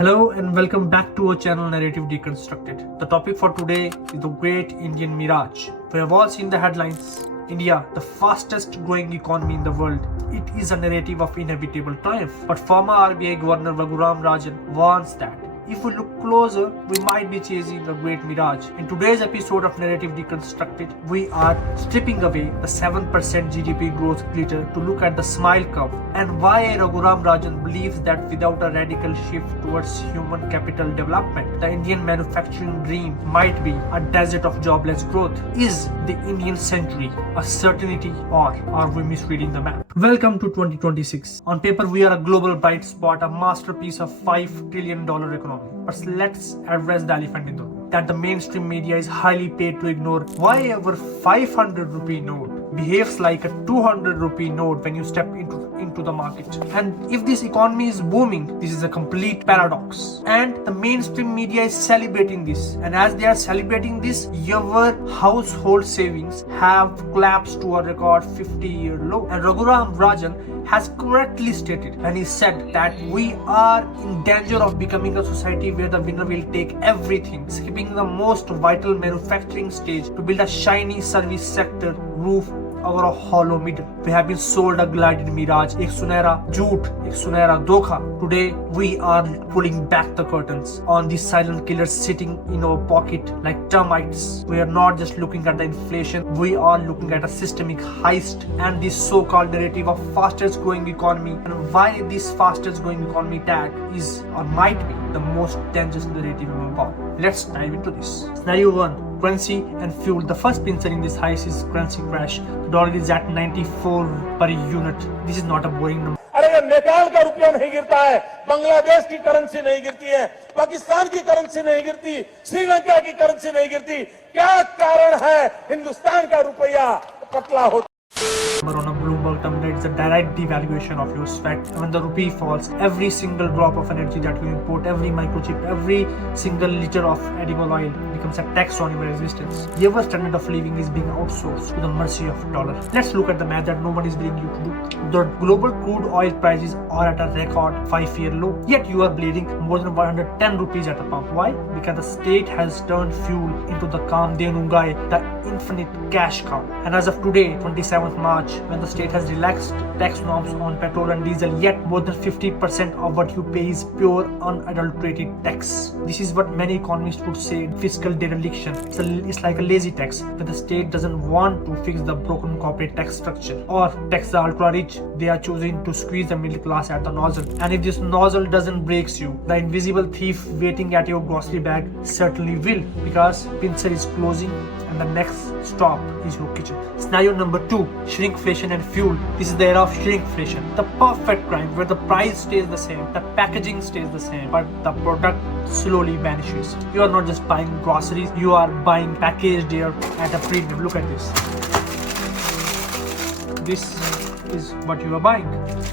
Hello and welcome back to our channel Narrative Deconstructed. The topic for today is the Great Indian Mirage. We have all seen the headlines. India, the fastest growing economy in the world. It is a narrative of inevitable triumph. But former RBI Governor Raghuram Rajan warns that if we look closer, we might be chasing a great mirage. In today's episode of Narrative Deconstructed, we are stripping away the 7% GDP growth glitter to look at the smile curve and why Raghuram Rajan believes that without a radical shift towards human capital development, the Indian manufacturing dream might be a desert of jobless growth. Is the Indian century a certainty or are we misreading the map? Welcome to 2026. On paper, we are a global bright spot, a masterpiece of $5 trillion economy. But let's address the elephant in the room, that the mainstream media is highly paid to ignore. Why our 500 rupee note behaves like a 200 rupee note when you step into the market. And if this economy is booming, this is a complete paradox. And the mainstream media is celebrating this. And as they are celebrating this, your household savings have collapsed to a record 50-year low. And Raghuram Rajan has correctly stated when he said that we are in danger of becoming a society where the winner will take everything, skipping the most vital manufacturing stage to build a shiny service sector roof over a hollow middle. We have been sold a glided mirage, एक सुनहरा झूठ, एक सुनहरा धोखा. Today we are pulling back the curtains on these silent killers sitting in our pocket like termites. We are not just looking at the inflation, we are looking at a systemic heist and this so-called narrative of fastest growing economy and why this fastest growing economy tag is or might be the most dangerous narrative among all. Let's dive into this. Scenario 1. Currency and fuel. The first pincer in this heist is currency crash. The dollar is at 94 per unit. This is not a boring number. अरे नेपाल का रुपया नहीं गिरता है, बांग्लादेश की currency नहीं गिरती है, पाकिस्तान की करेंसी नहीं गिरती, श्रीलंका की करेंसी नहीं गिरती. क्या कारण है हिंदुस्तान का रुपया पतला होता? On a Bloomberg term, it's a direct devaluation of your sweat. When the rupee falls, every single drop of energy that you import, every microchip, every single liter of edible oil becomes a tax on your existence. Your standard of living is being outsourced to the mercy of dollar. Let's look at the math that no one is willing you to do. The global crude oil prices are at a record 5-year low. Yet you are bleeding more than 110 rupees at the pump. Why? Because the state has turned fuel into the Kamdenungai, the infinite cash cow. And as of today, 27th March, when the state has relaxed tax norms on petrol and diesel, yet more than 50% of what you pay is pure unadulterated tax. This is what many economists would say fiscal dereliction. It's like a lazy tax where the state doesn't want to fix the broken corporate tax structure or tax the ultra rich. They are choosing to squeeze the middle class at the nozzle. And if this nozzle doesn't break you, the invisible thief waiting at your grocery bag certainly will, because Pincer is closing and the next stop is your kitchen. Scenario number 2. Shrinkflation and fuel. This is the era of shrinkflation. The perfect crime where the price stays the same, the packaging stays the same, but the product slowly vanishes. You are not just buying groceries, you are buying packaged air at a premium. Look at this. This is what you are buying.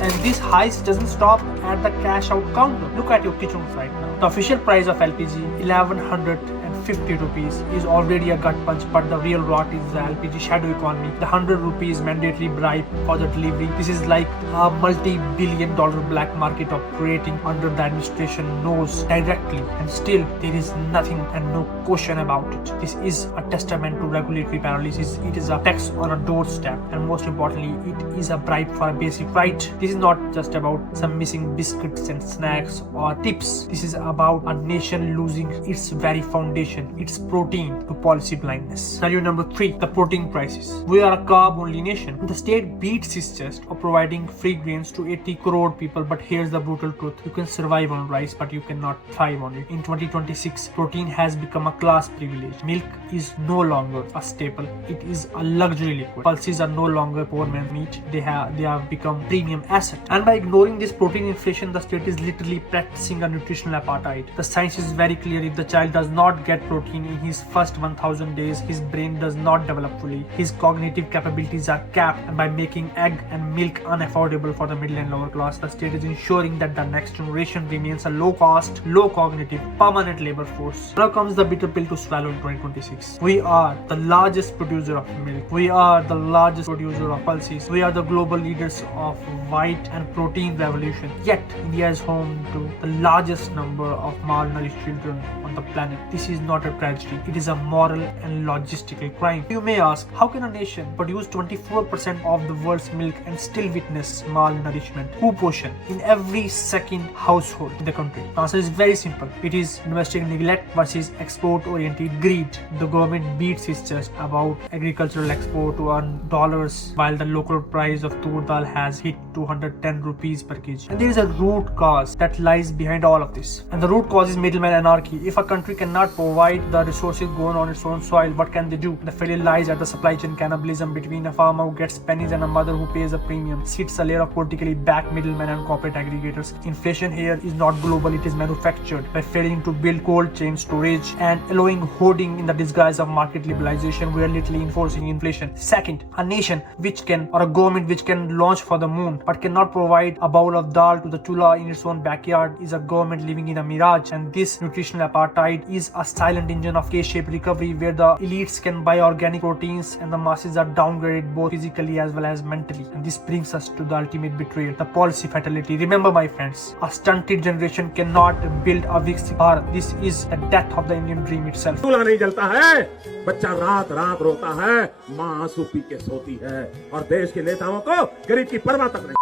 And this heist doesn't stop at the cash out counter. Look at your kitchen right now. The official price of LPG, 1150 rupees, is already a gut punch, but the real rot is the LPG shadow economy. The 100 rupees mandatory bribe for the delivery. This is like a multi-billion dollar black market operating under the administration nose directly, and still there is nothing and no question about it. This is a testament to regulatory paralysis. It is a tax on a doorstep, and most importantly, it is a bribe for a basic right. This is not just about some missing biscuits and snacks or tips. This is about a nation losing its very foundation, its protein, to policy blindness. Scenario number 3. The protein crisis. We are a carb-only nation. The state beats its chest of providing free grains to 80 crore people, but here's the brutal truth. You can survive on rice, but you cannot thrive on it. In 2026, protein has become a class privilege. Milk is no longer a staple. It is a luxury liquid. Pulses are no longer poor man's meat. They have become premium asset. And by ignoring this protein inflation, the state is literally practicing a nutritional apartheid. The science is very clear. If the child does not get get protein in his first 1000 days, his brain does not develop fully. His cognitive capabilities are capped, and by making egg and milk unaffordable for the middle and lower class, the state is ensuring that the next generation remains a low-cost, low-cognitive, permanent labor force. Now comes the bitter pill to swallow in 2026. We are the largest producer of milk. We are the largest producer of pulses. We are the global leaders of white and protein revolution. Yet, India is home to the largest number of malnourished children on the planet. This is not a tragedy. It is a moral and logistical crime. You may ask, how can a nation produce 24% of the world's milk and still witness malnourishment, kuposhan, in every second household in the country? The answer is very simple. It is domestic neglect versus export-oriented greed. The government beats its chest about agricultural export to earn dollars, while the local price of tur dal has hit 210 rupees per kg. And there is a root cause that lies behind all of this. And the root cause is middleman anarchy. If a country cannot provide the resources grown on its own soil, what can they do? The failure lies at the supply chain cannibalism between a farmer who gets pennies and a mother who pays a premium. Sits a layer of politically backed middlemen and corporate aggregators. Inflation here is not global, it is manufactured. By failing to build cold chain storage and allowing hoarding in the disguise of market liberalization, we are literally enforcing inflation. Second, a nation which can, or a government which can launch for the moon but cannot provide a bowl of dal to the chula in its own backyard is a government living in a mirage. And this nutritional apartheid is a silent engine of K-shaped recovery where the elites can buy organic proteins and the masses are downgraded both physically as well as mentally. And this brings us to the ultimate betrayal, the policy fatality. Remember, my friends, a stunted generation cannot build a Viksit Bharat. This is the death of the Indian dream itself. चूल्हा नहीं जलता है, बच्चा रात रात रोता है, माँ आंसू पी के सोती है, और देश के नेताओं को गरीब की परवाह तक नहीं।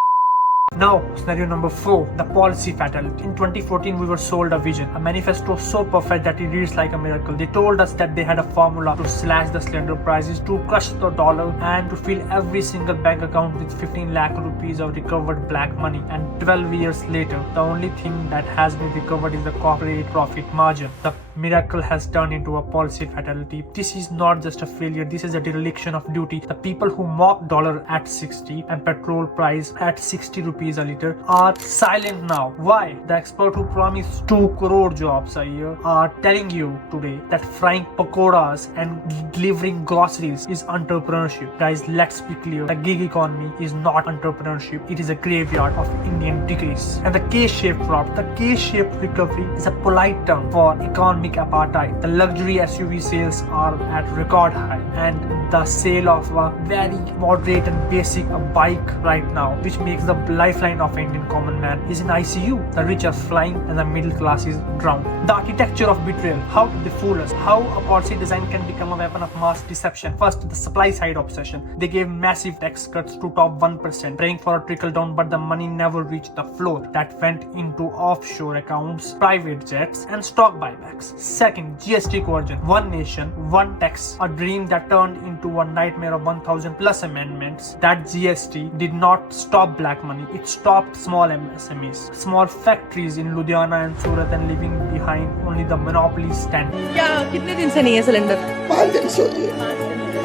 Now, scenario number 4, the policy fatality. In 2014, we were sold a vision, a manifesto so perfect that it reads like a miracle. They told us that they had a formula to slash the cylinder prices, to crush the dollar, and to fill every single bank account with 15 lakh rupees of recovered black money. And 12 years later, the only thing that has been recovered is the corporate profit margin. The miracle has turned into a policy fatality. This is not just a failure, this is a dereliction of duty. The people who mock dollar at 60 and petrol price at 60 rupees a liter are silent now. Why? The expert who promised 2 crore jobs a year are telling you today that frying pakoras and delivering groceries is entrepreneurship. Guys, let's be clear. The gig economy is not entrepreneurship. It is a graveyard of Indian degrees. And the K-shaped drop, the K-shaped recovery is a polite term for economic apartheid. The luxury SUV sales are at record high, and the sale of a very moderate and basic bike right now, which makes the lifeline of Indian common man, is in ICU. The rich are flying and the middle class is drowned. The architecture of betrayal. How did they fool us? How a policy design can become a weapon of mass deception? First, the supply side obsession. They gave massive tax cuts to top 1%, praying for a trickle down, but the money never reached the floor. That went into offshore accounts, private jets, and stock buybacks. Second, GST coercion. One nation, one tax. A dream that turned into a nightmare of 1000 plus amendments. That GST did not stop black money. It stopped small MSMEs, small factories in Ludhiana and Surat, and leaving behind only the monopolies standing. क्या कितने दिन से नहीं है cylinder? 5 दिन से हो रही है।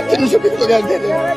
300 रुपए किलो गैस दे रहे हैं।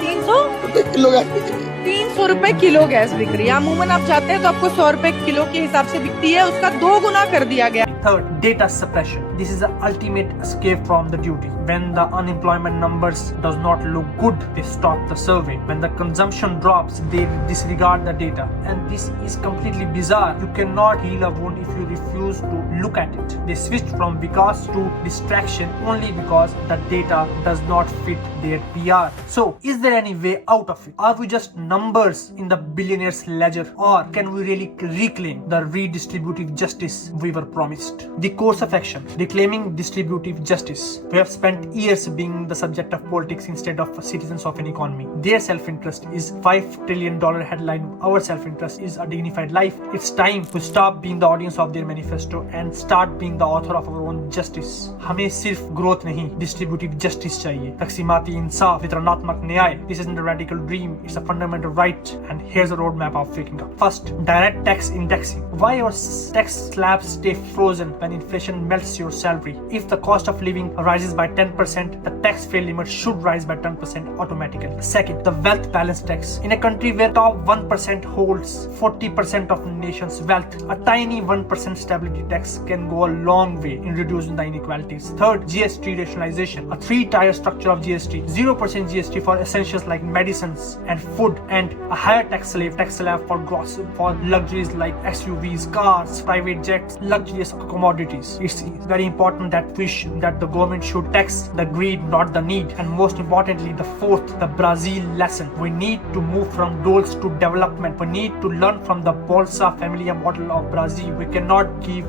300 रुपए किलो गैस बिक रही है। 300 रुपए किलो गैस बिक रही है। अमूमन आप जाते हैं तो आपको 100 रुपए किलो के हिसाब से बिकती है, उसका 2 गुना कर दिया गया। Third, data suppression. This is the ultimate escape from the duty. When the unemployment numbers does not look good, they stop the survey. When the consumption drops, they disregard the data. And this is completely bizarre. You cannot heal a wound if you refuse to look at it. They switched from vikas to distraction only because the data does not fit their PR. So, is there any way out of it? Are we just numbers in the billionaire's ledger? Or can we really reclaim the redistributive justice we were promised? The course of action, reclaiming distributive justice. We have spent years being the subject of politics instead of citizens of an economy. Their self-interest is $5 trillion headline. Our self-interest is a dignified life. It's time to stop being the audience of their manifesto and start being the author of our own justice. हमें सिर्फ growth नहीं, distributive justice चाहिए. तकसीमाती इंसाफ, वितरणात्मक न्याय. This isn't a radical dream. It's a fundamental right. And here's a roadmap of waking up. First, direct tax indexing. Why our tax slabs stay frozen frozen when inflation melts your salary. If the cost of living rises by 10%, the tax fail limit should rise by 10% automatically. Second, the wealth balance tax. In a country where top 1% holds 40% of the nation's wealth, a tiny 1% stability tax can go a long way in reducing the inequalities. Third, GST rationalization. A three-tier structure of GST. 0% GST for essentials like medicines and food, and a higher tax slab for luxuries like SUVs, cars, private jets, luxurious commodities. It's very important that the government should tax the greed, not the need. And most importantly, the fourth, the Brazil lesson. We need to move from goals to development. We need to learn from the Bolsa Familia model of Brazil. We cannot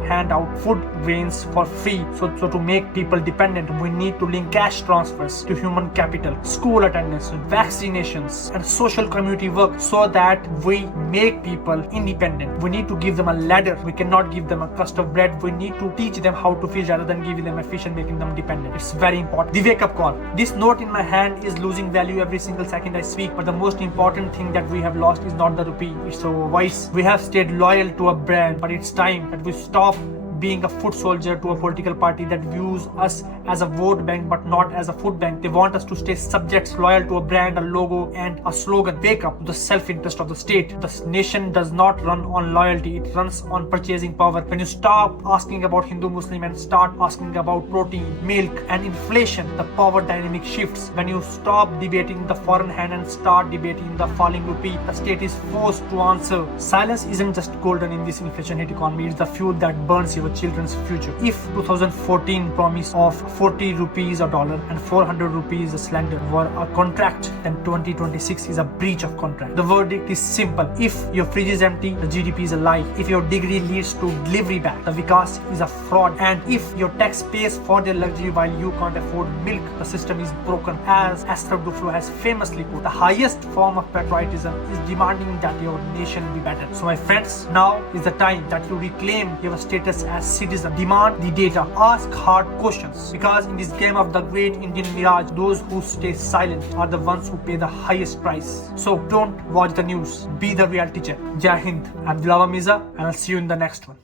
hand out food grains for free. So to make people dependent, we need to link cash transfers to human capital, school attendance, vaccinations, and social community work so that we make people independent. We need to give them a ladder. We cannot give them a crust of bread. We need to teach them how to fish rather than giving them a fish and making them dependent. It's very important. The wake up call. This note in my hand is losing value every single second I speak, but the most important thing that we have lost is not the rupee, it's our voice. We have stayed loyal to a brand, but it's time that we stop being a foot soldier to a political party that views us as a vote bank but not as a food bank. They want us to stay subjects, loyal to a brand, a logo, and a slogan. Wake up to the self-interest of the state. The nation does not run on loyalty, it runs on purchasing power. When you stop asking about Hindu-Muslim and start asking about protein, milk, and inflation, the power dynamic shifts. When you stop debating the foreign hand and start debating the falling rupee, the state is forced to answer. Silence isn't just golden in this inflation-hit economy, it's the fuel that burns your children's future. If 2014 promise of 40 rupees a dollar and 400 rupees a cylinder were a contract, then 2026 is a breach of contract. The verdict is simple. If your fridge is empty, the GDP is a lie. If your degree leads to delivery back, the Vikas is a fraud. And if your tax pays for their luxury while you can't afford milk, the system is broken. As Esther Duflo has famously put, the highest form of patriotism is demanding that your nation be better. So my friends, now is the time that you reclaim your status as citizen. Demand the data. Ask hard questions. Because in this game of the great Indian Mirage, those who stay silent are the ones who pay the highest price. So don't watch the news. Be the reality check. Jai Hind. I'm Dilawar Mirza and I'll see you in the next one.